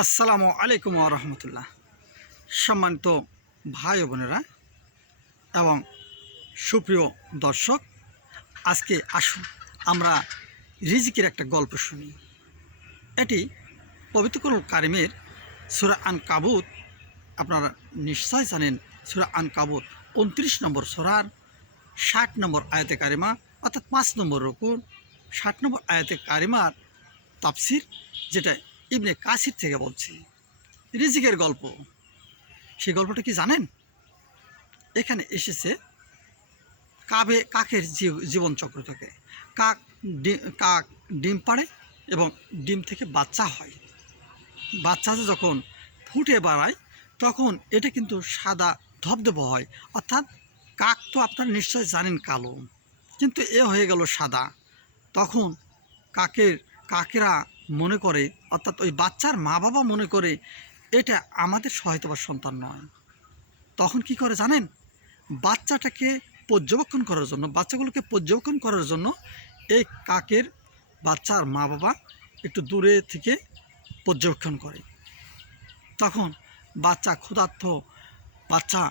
আসসালামু আলাইকুম রহমতুল্লাহ। সম্মানিত ভাই বোনেরা এবং সুপ্রিয় দর্শক, আজকে আসুন আমরা রিজিকের একটা গল্প শুনি। এটি পবিত্রকুল কারিমের সুরা আন কাবুত আপনারা নিশ্চয় জানেন সুরা আন কাবুত উনত্রিশ নম্বর সোরার ষাট নম্বর আয়াতে কারিমা, অর্থাৎ পাঁচ নম্বর রকুন। ষাট নম্বর আয়াতে কারিমার তাফসির, যেটা ইবনে কাসির থেকে বলছি। রিজিকের গল্প। সেই গল্পটা কি জানেন? এখানে এসেছে কাবে, কাকের জীবনচক্র থেকে। কাক কাক ডিম পাড়ে এবং ডিম থেকে বাচ্চা হয়। বাচ্চা যখন ফুটে বাড়ায়, তখন এটা কিন্তু সাদা ধবধব হয়। অর্থাৎ কাক তো আপনারা নিশ্চয় জানেন কালো। কিন্তু এ হয়ে গেল সাদা। তখন কাকের, কাকেরা মনে করে, অর্থাৎ ওই বাচ্চার মা বাবা মনে করে এটা আমাদের সহায়তাবার সন্তান নয়। তখন কি করে জানেন? বাচ্চাটাকে পর্যবেক্ষণ করার জন্য, বাচ্চাগুলোকে পর্যবেক্ষণ করার জন্য এই কাকের বাচ্চার মা বাবা একটু দূরে থেকে পর্যবেক্ষণ করে। তখন বাচ্চা ক্ষুধার্থ বাচ্চা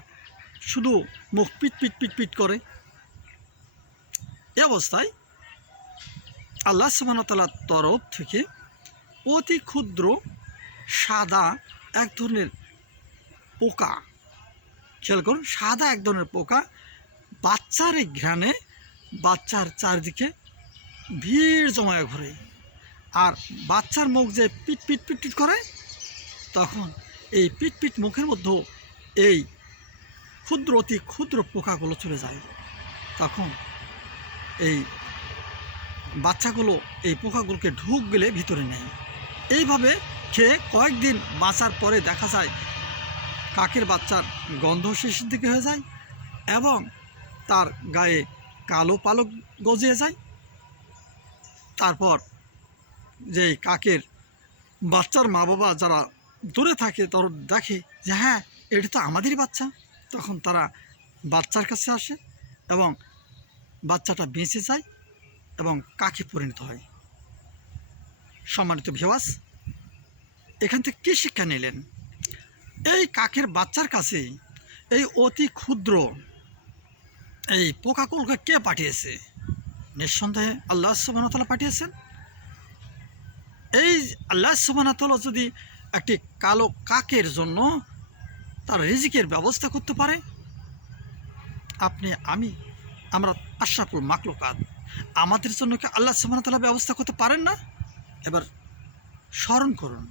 শুধু মুখ পিট পিট পিট পিট করে। এ অবস্থায় আল্লাহ সুবাহতালার তরফ থেকে অতি ক্ষুদ্র, সাদা এক ধরনের পোকা। খেয়াল করুন, সাদা এক ধরনের পোকা। বাচ্চার এই ঘ্রাণে বাচ্চার চারিদিকে ভিড় জমায় ঘুরে। আর বাচ্চার মুখ যে পিট পিট পিট পিট করে, তখন এই পিট পিট মুখের মধ্যেও এই ক্ষুদ্র, অতি ক্ষুদ্র পোকাগুলো চলে যায়। তখন এই বাচ্চাগুলো এই পোকাগুলোকে ঢুক গেলে ভিতরে নেয়। এইভাবে খেয়ে কয়েকদিন বাঁচার পরে দেখা যায় কাকের বাচ্চার গন্ধ শেষের দিকে হয়ে যায় এবং তার গায়ে কালো পালক গজিয়ে যায়। তারপর যে কাকের বাচ্চার মা বাবা যারা দূরে থাকে তারা দেখে যে হ্যাঁ এটা তো আমাদেরই বাচ্চা। তখন তারা বাচ্চার কাছে আসে এবং বাচ্চাটা বেঁচে যায় এবং কাকে পরিণত হয়। সম্মানিত ভিওয়াস এখান থেকে কী শিক্ষা নিলেন? এই কাকের বাচ্চার কাছে এই অতি ক্ষুদ্র এই পোকাকুলকে কে পাঠিয়েছে? নিঃসন্দেহে আল্লাহ সুবাহতালা পাঠিয়েছেন। এই আল্লাহ সুবাহতালা যদি একটি কালো কাকের জন্য তার রিজিকের ব্যবস্থা করতে পারে, আপনি, আমি, আমরা আশরাফুল মাকলুকাত আমাদের জন্য কি আল্লাহ সুবাহতালা ব্যবস্থা করতে পারেন না? এবার স্মরণ করুন।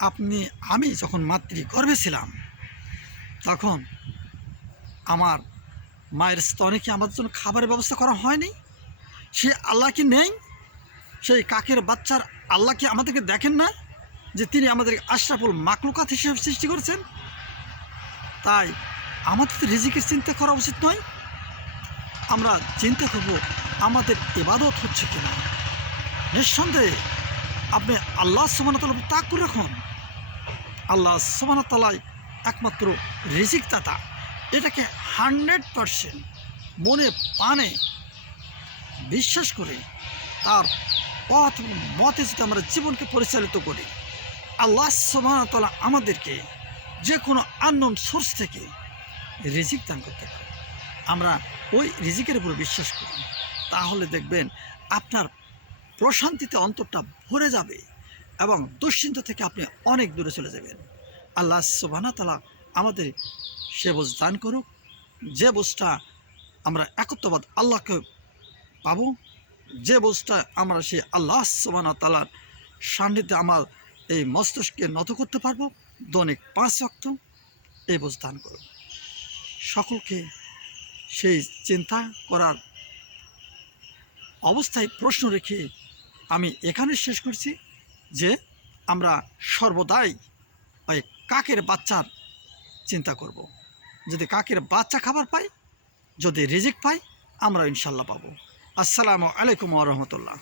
আপনি, আমি যখন মাতৃ গর্ভে ছিলাম, তখন আমার মায়ের স্তনে কি আমাদের জন্য খাবারের ব্যবস্থা করা হয়নি? সে আল্লাহ কি নেই? সেই কাকের বাচ্চার আল্লাহ কি আমাদেরকে দেখেন না যে তিনি আমাদের আশরাফুল মাকলুকাত হিসেবে সৃষ্টি করেছেন? তাই আমাদের তো রিজিকের চিন্তা করা উচিত নয়। আমরা চিন্তা করব, আমাদের ইবাদত হচ্ছে কিনা? নিঃসন্দেহে আপনি আল্লাহ সমানতাল তাক করে রাখুন। আল্লাহ সমানতালায় একমাত্র রিজিক দাতা এটাকে হান্ড্রেড পারসেন্ট মনে পানে বিশ্বাস করে তার পথ মতে যদি আমরা জীবনকে পরিচালিত করি। আল্লাহ সমানতালা আমাদেরকে যে কোনো আননোন সোর্স থেকে রিজিক দান করতে পারে। আমরা ওই রিজিকের উপর বিশ্বাস করি। তাহলে দেখবেন আপনার প্রশান্তিতে অন্তরটা ভরে যাবে। এবং দুশ্চিন্তা থেকে আপনি অনেক দূরে চলে যাবেন। আল্লাহ সুবানা তালা আমাদের সে বোঝ দান করুক। যে বোঝটা আমরা একত্রবাদ আল্লাহকে পাবো, যে বোঝটা আমরা সে আল্লাহ সুবানা তালার সান্নিধ্যে আমার এই মস্তিষ্ককে নত করতে পারব, দৈনিক পাঁচ রক্ত এই বোঝ দান করুক। সকলকে সেই চিন্তা করার অবস্থায় প্রশ্ন রেখে আমি এখানে শেষ করছি। যে আমরা সর্বদাই ওই কাকের বাচ্চার চিন্তা করব। যদি কাকের বাচ্চা খাবার পাই, যদি রিজিক পাই, আমরা ইনশাল্লাহ পাবো আসসালামু আলাইকুম রহমতুল্লাহ